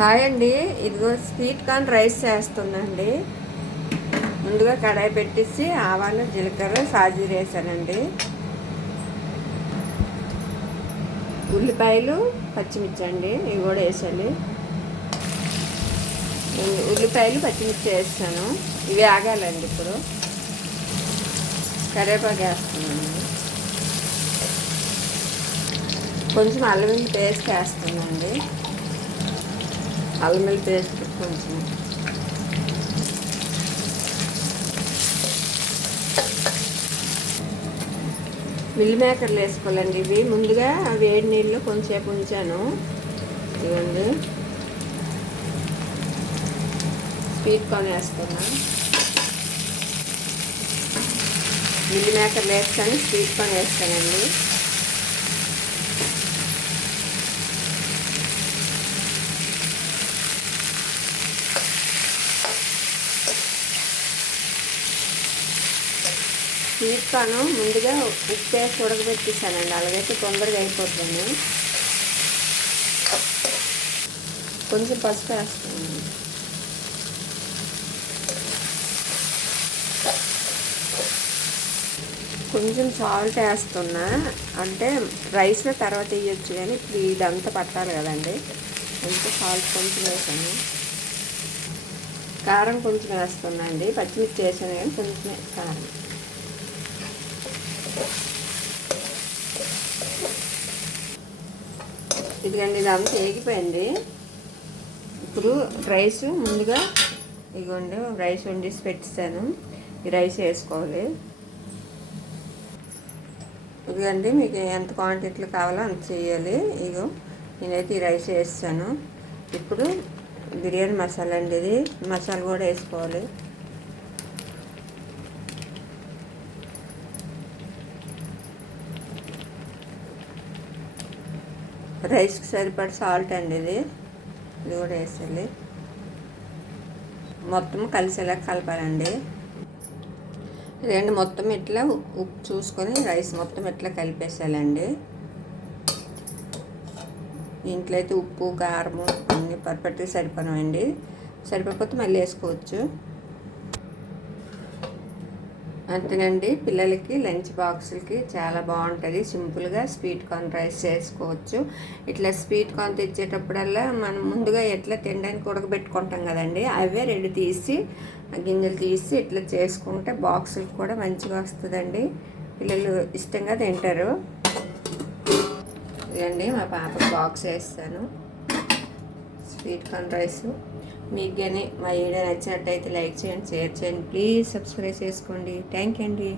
Hi అండి. ఇదిగో sweet corn rice చేస్తుందండి. ముందుగా కడాయి పెట్టేసి ఆవాలు జీలకర్ర సాజీర వేసానండి. ఉల్లిపాయలు పచ్చిమిర్చి అండి, ఇవి కూడా వేసాలి. ఉల్లిపాయలు పచ్చిమిర్చి వేస్తాను, ఇవి ఆగాలండి. ఇప్పుడు కరివేపాకు వేస్తున్నాను, కొంచెం అల్లం వెల్లుల్లి పేస్ట్ వేస్తున్నానండి. అల్లం వెల్లుల్లి పేస్ట్ కొంచెం, మిల్ మేకర్లు వేసుకోవాలండి. ఇవి ముందుగా వేడి నీళ్ళు కొంచెంసేపు ఉంచాను. ఇవ్వండి, స్వీట్ కార్న్ వేస్తున్నా. మిల్ మేకర్లు వేస్తాను, స్వీట్ కార్న్ వేస్తానండి. స్వీట్ కార్న్ ముందుగా ఉప్పు వేసి ఉడకబెట్టేసానండి, అలాగైతే తొందరగా అయిపోతుంది. కొంచెం పసుపు వేస్తాను, కొంచెం సాల్ట్ వేస్తున్నా. అంటే రైస్లో తర్వాత వేయచ్చు, కానీ ఇప్పుడు ఇదంతా పట్టాలి కదండి, అంతే సాల్ట్ కొంచెం వేసాను. కారం కొంచెం వేస్తున్నా అండి, పచ్చిమిర్చి వేసాను కానీ కొంచెం కారం. ఇదిగండి, ఇదంతా వేగిపోయింది. ఇప్పుడు రైస్ ముందుగా ఇదిగోండి రైస్ వండేసి పెట్టేసాను, ఈ రైస్ వేసుకోవాలి. ఇదిగండి, మీకు ఎంత క్వాంటిటీలో కావాలో అంత చేయాలి. ఇగో నేనైతే ఈ రైస్ వేస్తాను. ఇప్పుడు బిర్యానీ మసాలా అండి, ఇది మసాలా కూడా వేసుకోవాలి. రైస్కి సరిపడ సాల్ట్ అండి, ఇది కూడా వేసాలి. మొత్తం కలిసేలా కలపాలండి. ఇదండి, మొత్తం ఇట్లా ఉప్పు చూసుకొని రైస్ మొత్తం ఇట్లా కలిపేసాలండి. దీంట్లో అయితే ఉప్పు కారము అన్నీ పర్ఫెక్ట్గా సరిపోనండి. సరిపోతే మళ్ళీ వేసుకోవచ్చు. అంతేనండి, పిల్లలకి లంచ్ బాక్సులకి చాలా బాగుంటుంది. సింపుల్గా స్వీట్ కార్న్ రైస్ చేసుకోవచ్చు. ఇట్లా స్వీట్ కార్న్ తెచ్చేటప్పుడల్లా మనం ముందుగా ఎట్లా తినడానికి ఉడకబెట్టుకుంటాం కదండి, అవే రెండు తీసి గింజలు తీసి ఇట్లా చేసుకుంటే బాక్సులకు కూడా మంచిగా వస్తుందండి. పిల్లలు ఇష్టంగా తింటారు. ఇదండి, మా పాపకు బాక్స్ వేస్తాను స్వీట్ కార్న్ రైస్. మీకు కానీ మా వీడియో నచ్చినట్టయితే లైక్ చేయండి, షేర్ చేయండి, ప్లీజ్ సబ్స్క్రైబ్ చేసుకోండి. థ్యాంక్ యూ అండి.